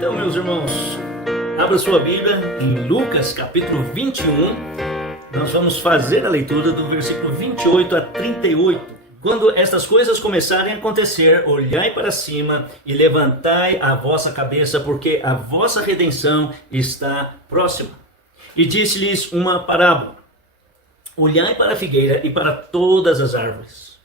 Então, meus irmãos, abra sua Bíblia em Lucas capítulo 21. Nós vamos fazer a leitura do versículo 28 a 38. Quando estas coisas começarem a acontecer, olhai para cima e levantai a vossa cabeça, porque a vossa redenção está próxima. E disse-lhes uma parábola: olhai para a figueira e para todas as árvores.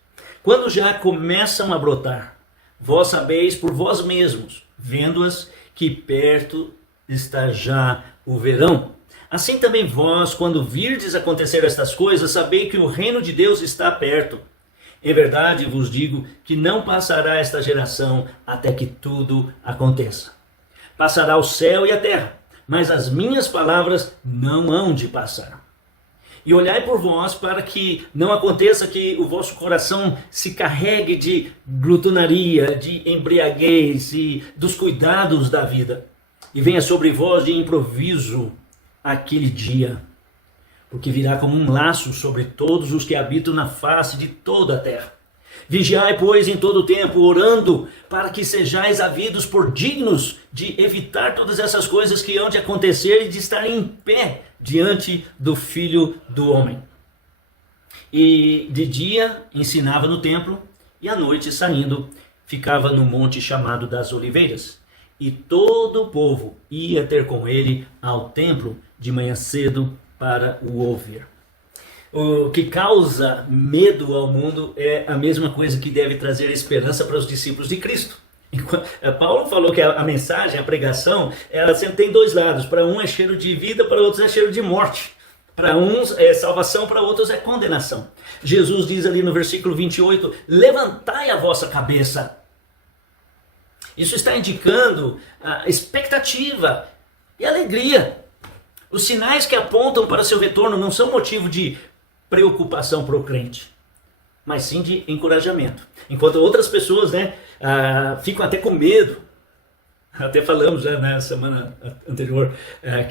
Quando já começam a brotar, vós sabeis por vós mesmos, vendo-as, que perto está já o verão. Assim também vós, quando virdes acontecer estas coisas, sabei que o reino de Deus está perto. Em verdade vos digo que não passará esta geração até que tudo aconteça. Passará o céu e a terra, mas as minhas palavras não hão de passar. E olhai por vós para que não aconteça que o vosso coração se carregue de glutonaria, de embriaguez e dos cuidados da vida, e venha sobre vós de improviso aquele dia, porque virá como um laço sobre todos os que habitam na face de toda a terra. Vigiai, pois, em todo o tempo, orando, para que sejais havidos por dignos de evitar todas essas coisas que hão de acontecer e de estar em pé diante do Filho do Homem. E de dia ensinava no templo, e à noite, saindo, ficava no monte chamado das Oliveiras. E todo o povo ia ter com ele ao templo de manhã cedo para o ouvir. O que causa medo ao mundo é a mesma coisa que deve trazer esperança para os discípulos de Cristo. Paulo falou que a mensagem, a pregação, ela sempre tem dois lados. Para um é cheiro de vida, para outros é cheiro de morte. Para uns é salvação, para outros é condenação. Jesus diz ali no versículo 28, levantai a vossa cabeça. Isso está indicando a expectativa e alegria. Os sinais que apontam para seu retorno não são motivo de preocupação para o crente, mas sim de encorajamento. Enquanto outras pessoas ficam até com medo. Até falamos já na semana anterior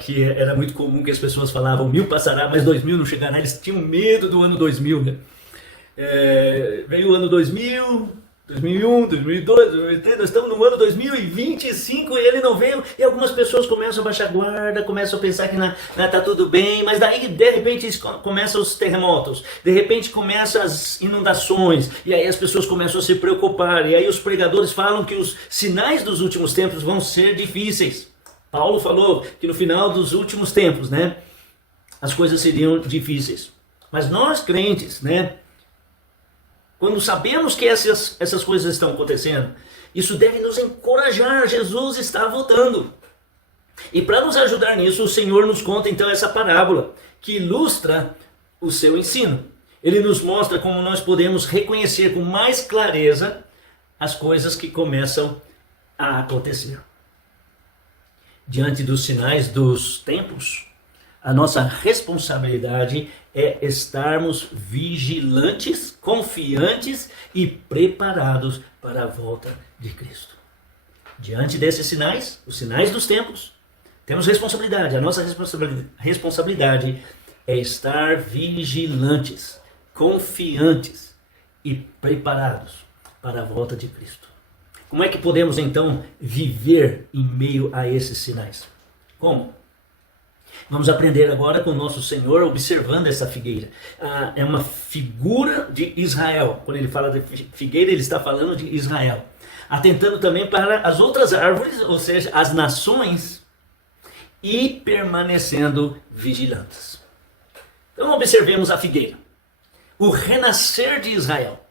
que era muito comum que as pessoas falavam 1000 passará, mas 2000 não chegará. Eles tinham medo do ano 2000, né? Veio o ano 2000... 2001, 2002, 2003, nós estamos no ano 2025 e ele não veio, e algumas pessoas começam a baixar guarda, começam a pensar que está tudo bem, mas daí de repente começam os terremotos, de repente começam as inundações, e aí as pessoas começam a se preocupar, e aí os pregadores falam que os sinais dos últimos tempos vão ser difíceis. Paulo falou que no final dos últimos tempos, as coisas seriam difíceis. Mas nós crentes, quando sabemos que essas coisas estão acontecendo, isso deve nos encorajar. Jesus está voltando. E para nos ajudar nisso, o Senhor nos conta então essa parábola, que ilustra o seu ensino. Ele nos mostra como nós podemos reconhecer com mais clareza as coisas que começam a acontecer. Diante dos sinais dos tempos, a nossa responsabilidade é estarmos vigilantes, confiantes e preparados para a volta de Cristo. Diante desses sinais, os sinais dos tempos, temos responsabilidade. A nossa responsabilidade é estar vigilantes, confiantes e preparados para a volta de Cristo. Como é que podemos então viver em meio a esses sinais? Como? Vamos aprender agora com o nosso Senhor observando essa figueira. É uma figura de Israel. Quando ele fala de figueira, ele está falando de Israel. Atentando também para as outras árvores, ou seja, as nações, e permanecendo vigilantes. Então observemos a figueira. O renascer de Israel.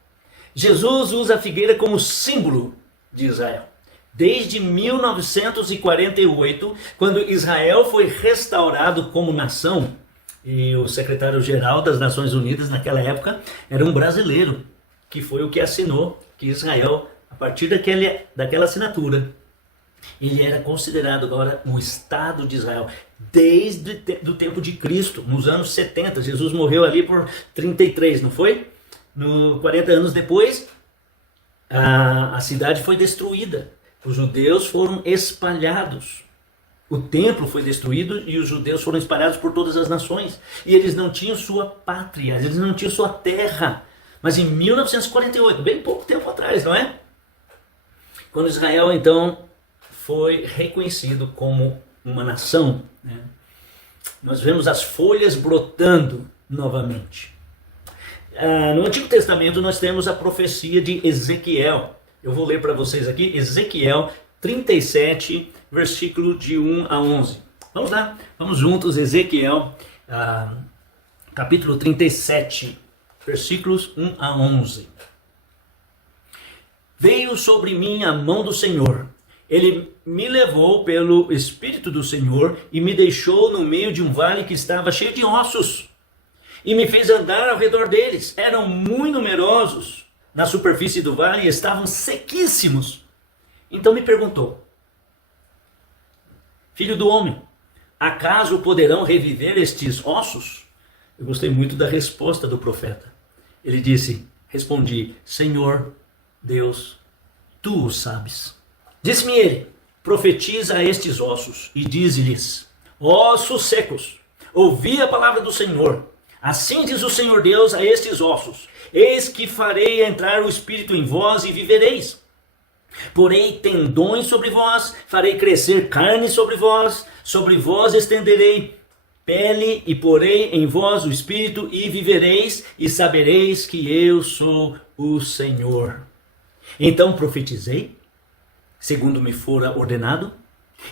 Jesus usa a figueira como símbolo de Israel. Desde 1948, quando Israel foi restaurado como nação, e o secretário-geral das Nações Unidas naquela época era um brasileiro, que foi o que assinou que Israel, a partir daquela assinatura, ele era considerado agora o Estado de Israel, desde o tempo de Cristo, nos anos 70. Jesus morreu ali por 33, não foi? 40 anos depois, a cidade foi destruída. Os judeus foram espalhados. O templo foi destruído e os judeus foram espalhados por todas as nações. E eles não tinham sua pátria, eles não tinham sua terra. Mas em 1948, bem pouco tempo atrás, não é? Quando Israel então foi reconhecido como uma nação, né? Nós vemos as folhas brotando novamente. No Antigo Testamento nós temos a profecia de Ezequiel. Eu vou ler para vocês aqui, Ezequiel 37, versículo de 1 a 11. Vamos lá, vamos juntos, Ezequiel, capítulo 37, versículos 1 a 11. Veio sobre mim a mão do Senhor. Ele me levou pelo Espírito do Senhor e me deixou no meio de um vale que estava cheio de ossos. E me fez andar ao redor deles. Eram muito numerosos na superfície do vale e estavam sequíssimos. Então me perguntou: Filho do homem, acaso poderão reviver estes ossos? Eu gostei muito da resposta do profeta. Ele disse, respondi, Senhor Deus, tu o sabes. Disse-me ele, profetiza a estes ossos e dize-lhes, ossos secos, ouvi a palavra do Senhor. Assim diz o Senhor Deus a estes ossos, eis que farei entrar o Espírito em vós e vivereis. Porei tendões sobre vós, farei crescer carne sobre vós estenderei pele e porei em vós o Espírito e vivereis e sabereis que eu sou o Senhor. Então profetizei, segundo me fora ordenado,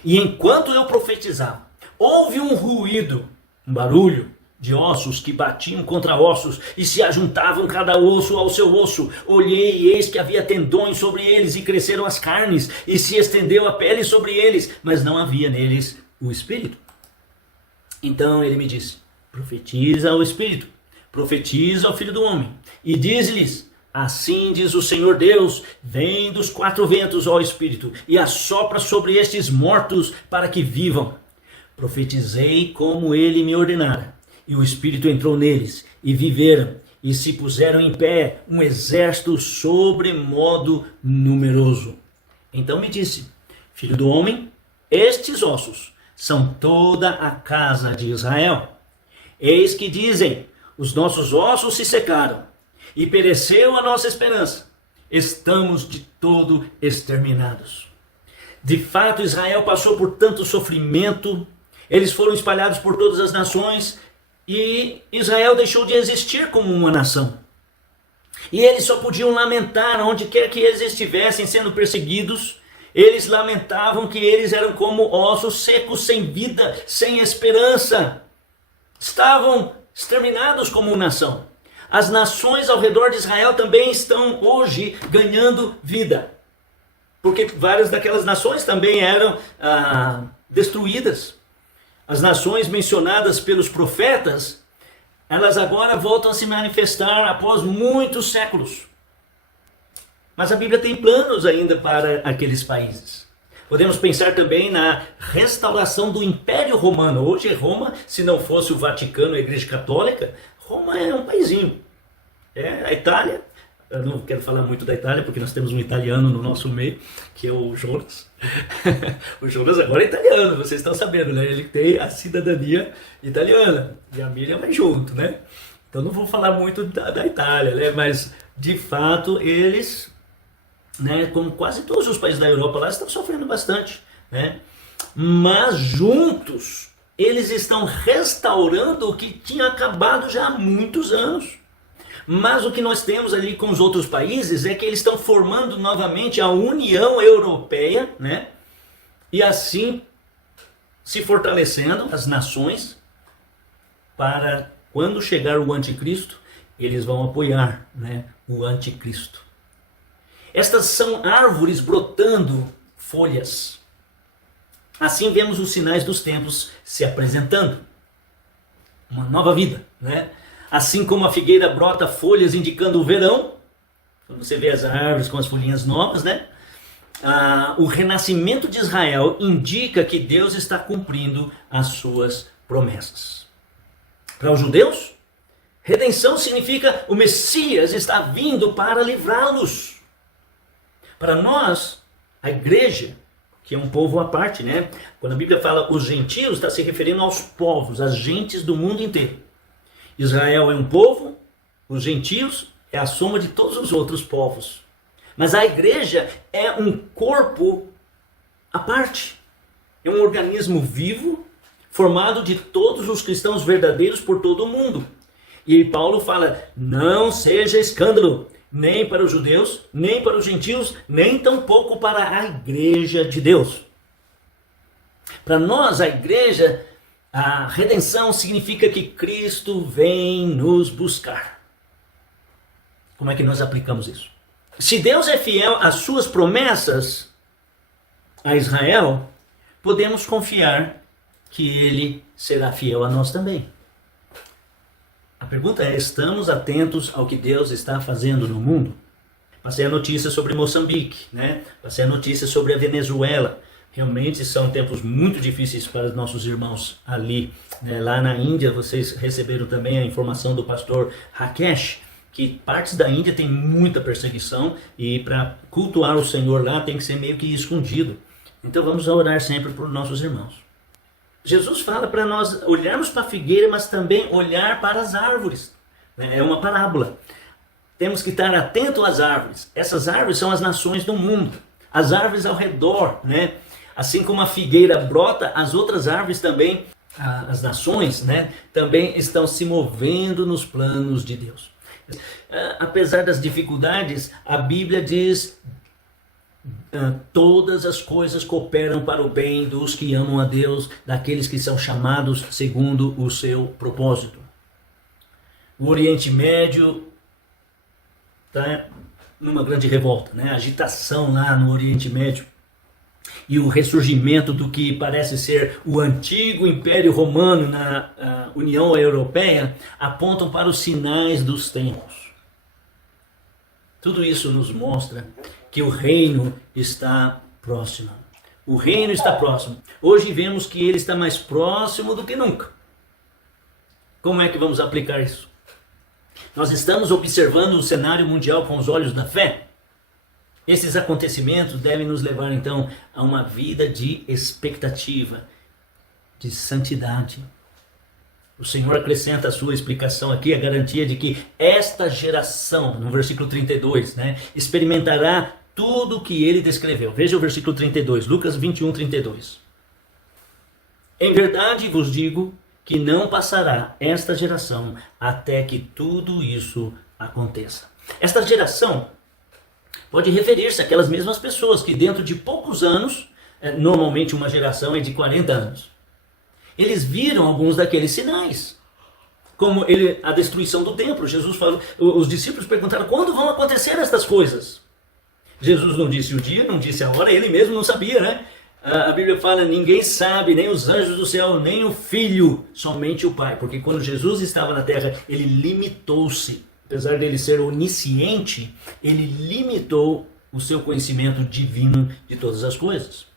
e enquanto eu profetizava, houve um ruído, um barulho de ossos que batiam contra ossos e se ajuntavam cada osso ao seu osso. Olhei e eis que havia tendões sobre eles e cresceram as carnes e se estendeu a pele sobre eles, mas não havia neles o Espírito. Então ele me disse, profetiza ao Espírito, profetiza ao Filho do Homem e diz-lhes, assim diz o Senhor Deus, vem dos quatro ventos, ó Espírito, e assopra sobre estes mortos para que vivam. Profetizei como ele me ordenara. E o Espírito entrou neles, e viveram, e se puseram em pé um exército sobremodo numeroso. Então me disse, Filho do homem, estes ossos são toda a casa de Israel. Eis que dizem, os nossos ossos se secaram, e pereceu a nossa esperança. Estamos de todo exterminados. De fato, Israel passou por tanto sofrimento, eles foram espalhados por todas as nações, e Israel deixou de existir como uma nação. E eles só podiam lamentar onde quer que eles estivessem sendo perseguidos. Eles lamentavam que eles eram como ossos secos, sem vida, sem esperança. Estavam exterminados como nação. As nações ao redor de Israel também estão hoje ganhando vida. Porque várias daquelas nações também eram destruídas. As nações mencionadas pelos profetas, elas agora voltam a se manifestar após muitos séculos. Mas a Bíblia tem planos ainda para aqueles países. Podemos pensar também na restauração do Império Romano. Hoje Roma, se não fosse o Vaticano, a Igreja Católica, Roma é um paizinho. A Itália, eu não quero falar muito da Itália, porque nós temos um italiano no nosso meio, que é o Jonas. O Jonas agora é italiano, vocês estão sabendo, né? Ele tem a cidadania italiana, e a Miriam vai junto, né? Então não vou falar muito da Itália, né? Mas de fato eles, né, como quase todos os países da Europa lá, estão sofrendo bastante, né? Mas juntos eles estão restaurando o que tinha acabado já há muitos anos. Mas o que nós temos ali com os outros países é que eles estão formando novamente a União Europeia, né? E assim se fortalecendo as nações para quando chegar o anticristo, eles vão apoiar, né, o anticristo. Estas são árvores brotando folhas. Assim vemos os sinais dos tempos se apresentando. Uma nova vida, né? Assim como a figueira brota folhas indicando o verão, quando você vê as árvores com as folhinhas novas, né? O renascimento de Israel indica que Deus está cumprindo as suas promessas. Para os judeus, redenção significa o Messias está vindo para livrá-los. Para nós, a igreja, que é um povo à parte, né? Quando a Bíblia fala os gentios, está se referindo aos povos, às gentes do mundo inteiro. Israel é um povo, os gentios é a soma de todos os outros povos. Mas a igreja é um corpo à parte. É um organismo vivo, formado de todos os cristãos verdadeiros por todo o mundo. E Paulo fala, não seja escândalo, nem para os judeus, nem para os gentios, nem tampouco para a igreja de Deus. Para nós, a igreja, a redenção significa que Cristo vem nos buscar. Como é que nós aplicamos isso? Se Deus é fiel às suas promessas a Israel, podemos confiar que Ele será fiel a nós também. A pergunta é, estamos atentos ao que Deus está fazendo no mundo? Passei a notícia sobre Moçambique, né? Passei a notícia sobre a Venezuela. Realmente são tempos muito difíceis para os nossos irmãos ali. Né? Lá na Índia, vocês receberam também a informação do pastor Rakesh, que partes da Índia tem muita perseguição e para cultuar o Senhor lá tem que ser meio que escondido. Então vamos orar sempre por nossos irmãos. Jesus fala para nós olharmos para a figueira, mas também olhar para as árvores. É uma parábola. Temos que estar atento às árvores. Essas árvores são as nações do mundo. As árvores ao redor, né? Assim como a figueira brota, as outras árvores também, as nações, né, também estão se movendo nos planos de Deus. Apesar das dificuldades, a Bíblia diz, todas as coisas cooperam para o bem dos que amam a Deus, daqueles que são chamados segundo o seu propósito. O Oriente Médio está numa grande revolta, né? Agitação lá no Oriente Médio. E o ressurgimento do que parece ser o antigo Império Romano na União Europeia apontam para os sinais dos tempos. Tudo isso nos mostra que o reino está próximo. O reino está próximo. Hoje vemos que ele está mais próximo do que nunca. Como é que vamos aplicar isso? Nós estamos observando o cenário mundial com os olhos da fé. Esses acontecimentos devem nos levar então a uma vida de expectativa, de santidade. O Senhor acrescenta a sua explicação aqui, a garantia de que esta geração, no versículo 32, né, experimentará tudo o que ele descreveu. Veja o versículo 32, Lucas 21, 32. Em verdade vos digo que não passará esta geração até que tudo isso aconteça. Esta geração pode referir-se àquelas mesmas pessoas que dentro de poucos anos, normalmente uma geração é de 40 anos, eles viram alguns daqueles sinais, como a destruição do templo. Jesus falou, os discípulos perguntaram, quando vão acontecer estas coisas? Jesus não disse o dia, não disse a hora, ele mesmo não sabia, né? A Bíblia fala, ninguém sabe, nem os anjos do céu, nem o Filho, somente o Pai. Porque quando Jesus estava na terra, ele limitou-se. Apesar dele ser onisciente, ele limitou o seu conhecimento divino de todas as coisas.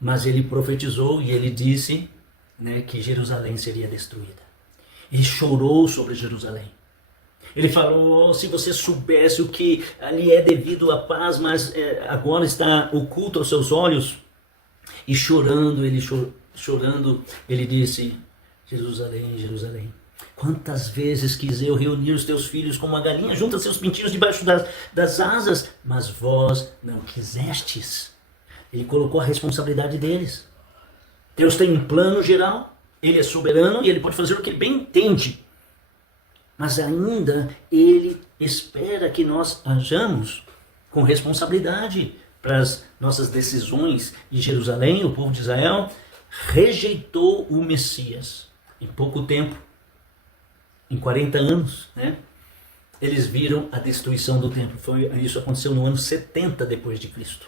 Mas ele profetizou e ele disse, né, que Jerusalém seria destruída. Ele chorou sobre Jerusalém. Ele falou, se você soubesse o que ali é devido à paz, mas agora está oculto aos seus olhos. E chorando, ele disse, Jerusalém, Jerusalém, quantas vezes quis eu reunir os teus filhos como a galinha junta seus pintinhos debaixo das asas, mas vós não quisestes. Ele colocou a responsabilidade deles. Deus tem um plano geral, ele é soberano e ele pode fazer o que ele bem entende. Mas ainda ele espera que nós hajamos com responsabilidade para as nossas decisões. E Jerusalém, o povo de Israel, rejeitou o Messias. Em pouco tempo, em 40 anos, né? Eles viram a destruição do templo. Isso aconteceu no ano 70 depois de Cristo.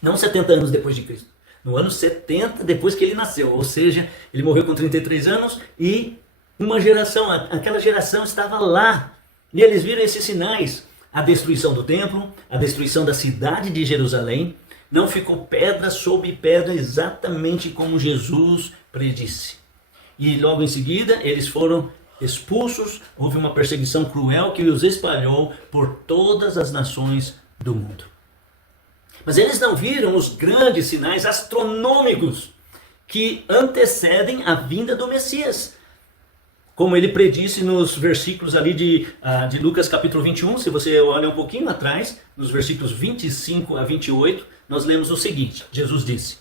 Não 70 anos depois de Cristo. No ano 70 depois que ele nasceu. Ou seja, ele morreu com 33 anos e uma geração, aquela geração estava lá. E eles viram esses sinais. A destruição do templo, a destruição da cidade de Jerusalém. Não ficou pedra sobre pedra, exatamente como Jesus predisse. E logo em seguida eles foram expulsos. Houve uma perseguição cruel que os espalhou por todas as nações do mundo. Mas eles não viram os grandes sinais astronômicos que antecedem a vinda do Messias. como ele predisse nos versículos ali de Lucas capítulo 21, se você olha um pouquinho atrás, nos versículos 25 a 28, nós lemos o seguinte: Jesus disse: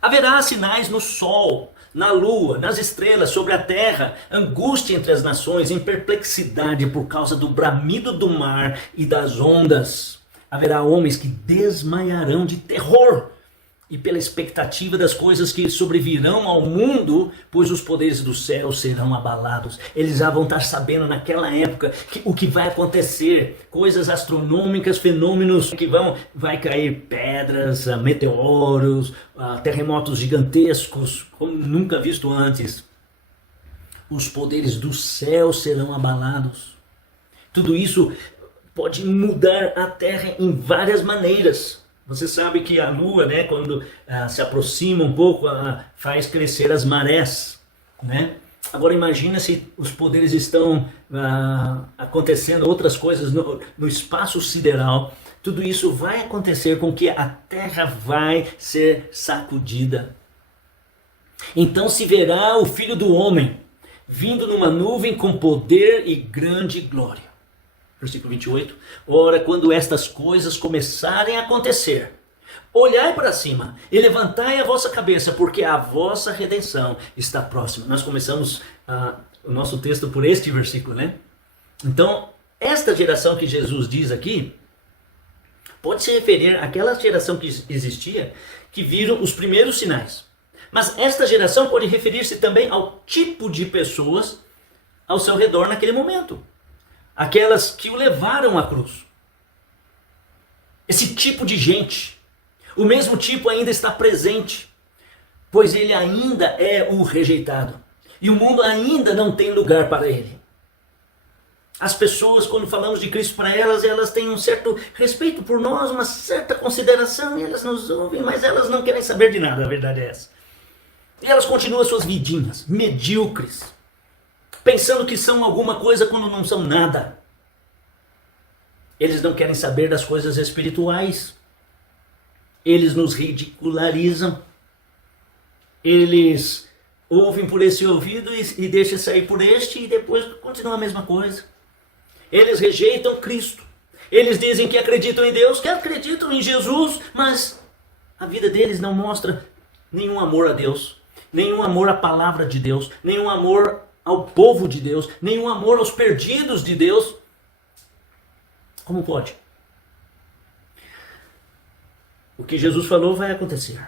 haverá sinais no sol, na lua, nas estrelas, sobre a terra, angústia entre as nações, em perplexidade por causa do bramido do mar e das ondas. Haverá homens que desmaiarão de terror e pela expectativa das coisas que sobrevirão ao mundo, pois os poderes do céu serão abalados. Eles já vão estar sabendo naquela época o que vai acontecer, coisas astronômicas, fenômenos que vai cair pedras, meteoros, terremotos gigantescos, como nunca visto antes. Os poderes do céu serão abalados. Tudo isso pode mudar a Terra em várias maneiras. Você sabe que a Lua, né, quando se aproxima um pouco, faz crescer as marés, né? Agora imagina se os poderes estão acontecendo outras coisas no espaço sideral. Tudo isso vai acontecer com que a Terra vai ser sacudida. Então se verá o Filho do Homem vindo numa nuvem com poder e grande glória. Versículo 28. Ora, quando estas coisas começarem a acontecer, olhai para cima e levantai a vossa cabeça, porque a vossa redenção está próxima. Nós começamos o nosso texto por este versículo, né? Então, esta geração que Jesus diz aqui, pode se referir àquela geração que existia, que viram os primeiros sinais. Mas esta geração pode referir-se também ao tipo de pessoas ao seu redor naquele momento. Aquelas que o levaram à cruz. Esse tipo de gente, o mesmo tipo ainda está presente, pois ele ainda é o rejeitado. E o mundo ainda não tem lugar para ele. As pessoas, quando falamos de Cristo para elas têm um certo respeito por nós, uma certa consideração, e elas nos ouvem, mas elas não querem saber de nada, a verdade é essa. E elas continuam suas vidinhas, medíocres, pensando que são alguma coisa quando não são nada. Eles não querem saber das coisas espirituais. Eles nos ridicularizam. Eles ouvem por esse ouvido e deixam sair por este e depois continua a mesma coisa. Eles rejeitam Cristo. Eles dizem que acreditam em Deus, que acreditam em Jesus, mas a vida deles não mostra nenhum amor a Deus, nenhum amor à palavra de Deus, nenhum amor ao povo de Deus, nenhum amor aos perdidos de Deus. Como pode? O que Jesus falou vai acontecer.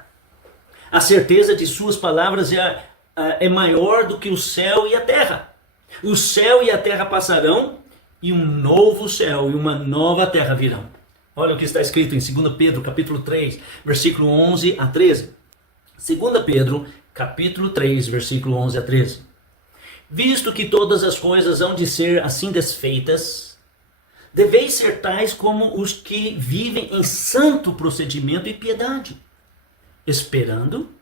A certeza de suas palavras é maior do que o céu e a terra. O céu e a terra passarão e um novo céu e uma nova terra virão. Olha o que está escrito em 2 Pedro, capítulo 3, versículo 11 a 13. 2 Pedro, capítulo 3, versículo 11 a 13. Visto que todas as coisas hão de ser assim desfeitas, deveis ser tais como os que vivem em santo procedimento e piedade, esperando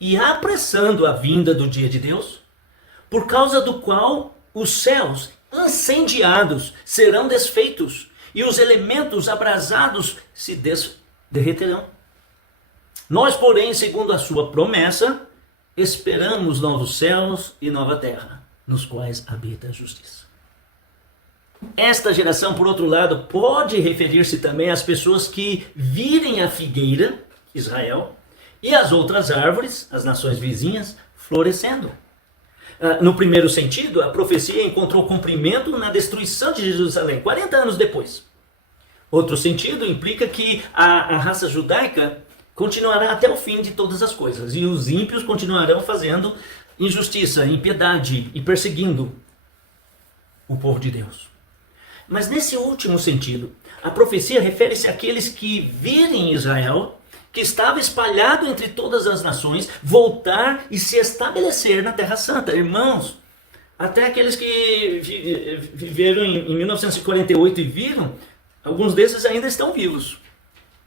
e apressando a vinda do dia de Deus, por causa do qual os céus incendiados serão desfeitos e os elementos abrasados se derreterão. Nós, porém, segundo a sua promessa, esperamos novos céus e nova terra, nos quais habita a justiça. Esta geração, por outro lado, pode referir-se também às pessoas que virem a figueira, Israel, e as outras árvores, as nações vizinhas, florescendo. No primeiro sentido, a profecia encontrou cumprimento na destruição de Jerusalém, 40 anos depois. Outro sentido implica que a raça judaica continuará até o fim de todas as coisas, e os ímpios continuarão fazendo injustiça, impiedade e perseguindo o povo de Deus. Mas nesse último sentido, a profecia refere-se àqueles que virem Israel, que estava espalhado entre todas as nações, voltar e se estabelecer na Terra Santa. Irmãos, até aqueles que viveram em 1948 e viram, alguns desses ainda estão vivos.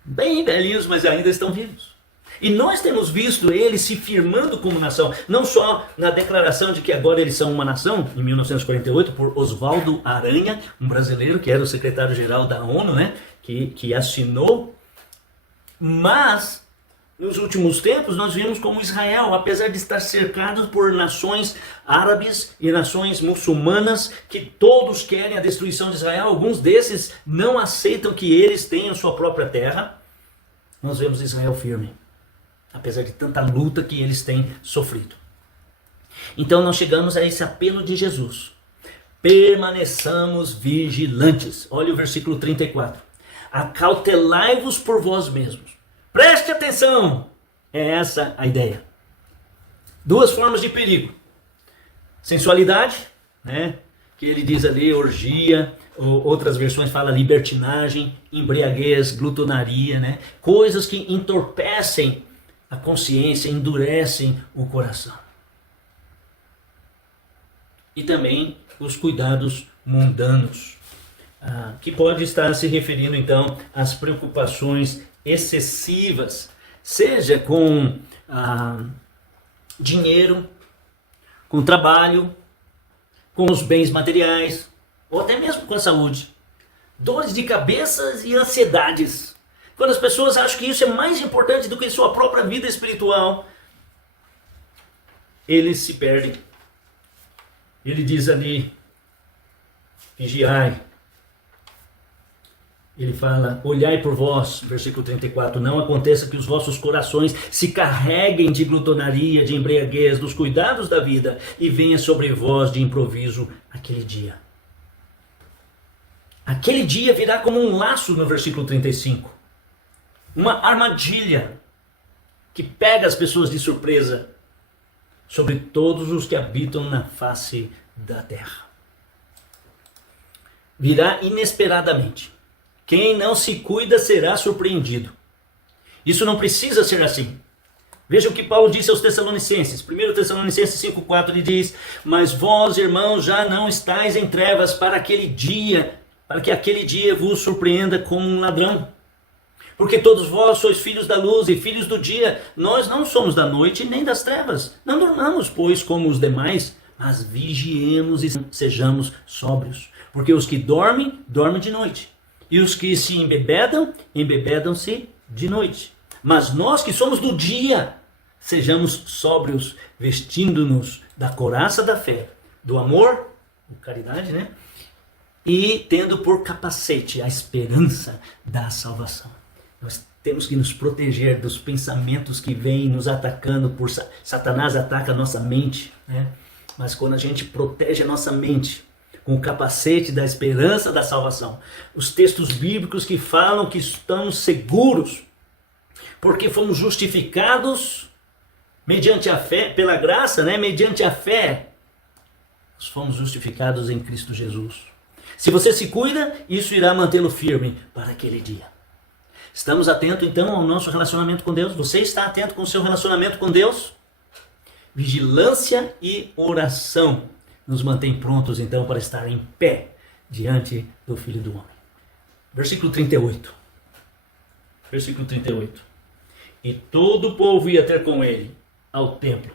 Bem velhinhos, mas ainda estão vivos. E nós temos visto eles se firmando como nação, não só na declaração de que agora eles são uma nação, em 1948, por Oswaldo Aranha, um brasileiro que era o secretário-geral da ONU, né, que assinou, mas Nos últimos tempos, nós vimos como Israel, apesar de estar cercado por nações árabes e nações muçulmanas, que todos querem a destruição de Israel, alguns desses não aceitam que eles tenham sua própria terra. Nós vemos Israel firme, apesar de tanta luta que eles têm sofrido. Então nós chegamos a esse apelo de Jesus. Permaneçamos vigilantes. Olha o versículo 34. Acautelai-vos por vós mesmos. Preste atenção. É essa a ideia. Duas formas de perigo. Sensualidade, né? Que ele diz ali, orgia, ou outras versões falam libertinagem, embriaguez, glutonaria, né? Coisas que entorpecem a consciência, endurecem o coração. E também os cuidados mundanos, que pode estar se referindo então às preocupações excessivas, seja com dinheiro, com trabalho, com os bens materiais, ou até mesmo com a saúde. Dores de cabeça e ansiedades. Quando as pessoas acham que isso é mais importante do que sua própria vida espiritual, eles se perdem. Ele diz ali, vigiai. Ele fala, olhai por vós, versículo 34, não aconteça que os vossos corações se carreguem de glutonaria, de embriaguez, dos cuidados da vida, e venha sobre vós de improviso aquele dia. Aquele dia virá como um laço no versículo 35. Uma armadilha que pega as pessoas de surpresa sobre todos os que habitam na face da terra. Virá inesperadamente. Quem não se cuida será surpreendido. Isso não precisa ser assim. Veja o que Paulo disse aos Tessalonicenses. 1 Tessalonicenses 5,4 ele diz: mas vós, irmãos, já não estáis em trevas para que aquele dia vos surpreenda como um ladrão. Porque todos vós sois filhos da luz e filhos do dia. Nós não somos da noite nem das trevas. Não dormamos, pois, como os demais, mas vigiemos e sejamos sóbrios. Porque os que dormem, dormem de noite. E os que se embebedam, embebedam-se de noite. Mas nós que somos do dia, sejamos sóbrios, vestindo-nos da couraça da fé, do amor, caridade, né? E tendo por capacete a esperança da salvação. Nós temos que nos proteger dos pensamentos que vêm nos atacando. Satanás ataca a nossa mente, né? Mas quando a gente protege a nossa mente com o capacete da esperança da salvação, os textos bíblicos que falam que estamos seguros, porque fomos justificados mediante a fé, pela graça, né? Mediante a fé, nós fomos justificados em Cristo Jesus. Se você se cuida, isso irá mantê-lo firme para aquele dia. Estamos atentos então ao nosso relacionamento com Deus? Você está atento com o seu relacionamento com Deus? Vigilância e oração nos mantém prontos então para estar em pé diante do Filho do Homem. Versículo 38. Versículo 38. E todo o povo ia ter com ele ao templo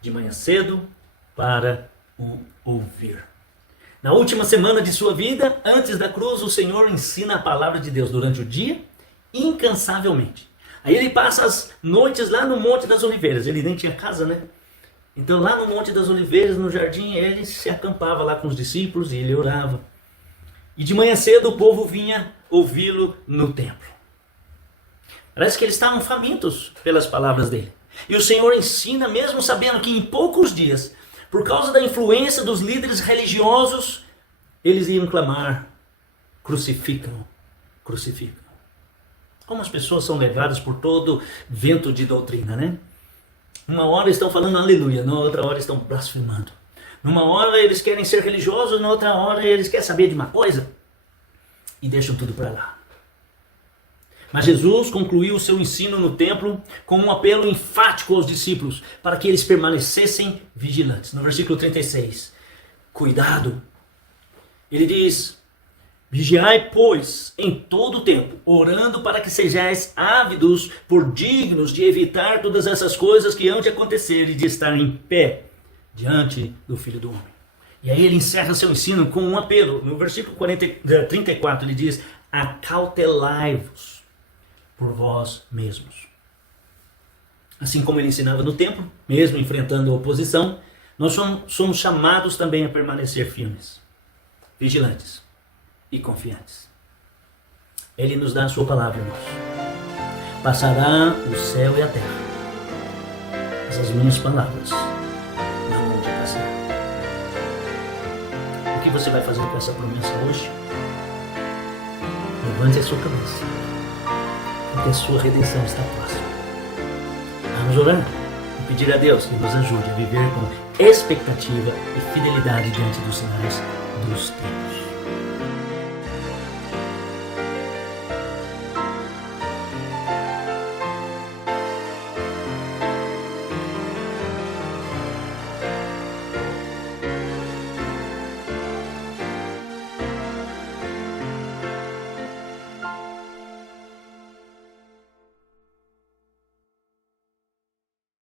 de manhã cedo para o ouvir. Na última semana de sua vida, antes da cruz, o Senhor ensina a palavra de Deus durante o dia, incansavelmente. Aí ele passa as noites lá no Monte das Oliveiras. Ele nem tinha casa, né? Então lá no Monte das Oliveiras, no jardim, ele se acampava lá com os discípulos e ele orava. E de manhã cedo o povo vinha ouvi-lo no templo. Parece que eles estavam famintos pelas palavras dele. E o Senhor ensina, mesmo sabendo que em poucos dias, por causa da influência dos líderes religiosos, eles iam clamar: crucificam, crucificam. Como as pessoas são levadas por todo vento de doutrina, né? Uma hora estão falando aleluia, na outra hora estão blasfemando. Numa hora eles querem ser religiosos, na outra hora eles querem saber de uma coisa e deixam tudo para lá. Mas Jesus concluiu o seu ensino no templo com um apelo enfático aos discípulos para que eles permanecessem vigilantes. No versículo 36, cuidado. Ele diz: vigiai, pois, em todo o tempo, orando para que sejais ávidos por dignos de evitar todas essas coisas que hão de acontecer e de estar em pé diante do Filho do Homem. E aí ele encerra seu ensino com um apelo. No versículo 34 ele diz: acautelai-vos por vós mesmos. Assim como ele ensinava no templo, mesmo enfrentando a oposição, nós somos chamados também a permanecer firmes, vigilantes e confiantes. Ele nos dá a sua palavra, irmãos. Passará o céu e a terra. Essas minhas palavras não vão te passar. O que você vai fazer com essa promessa hoje? Levante a sua cabeça, porque a sua redenção está próxima. Vamos orar e pedir a Deus que nos ajude a viver com expectativa e fidelidade diante dos sinais dos tempos.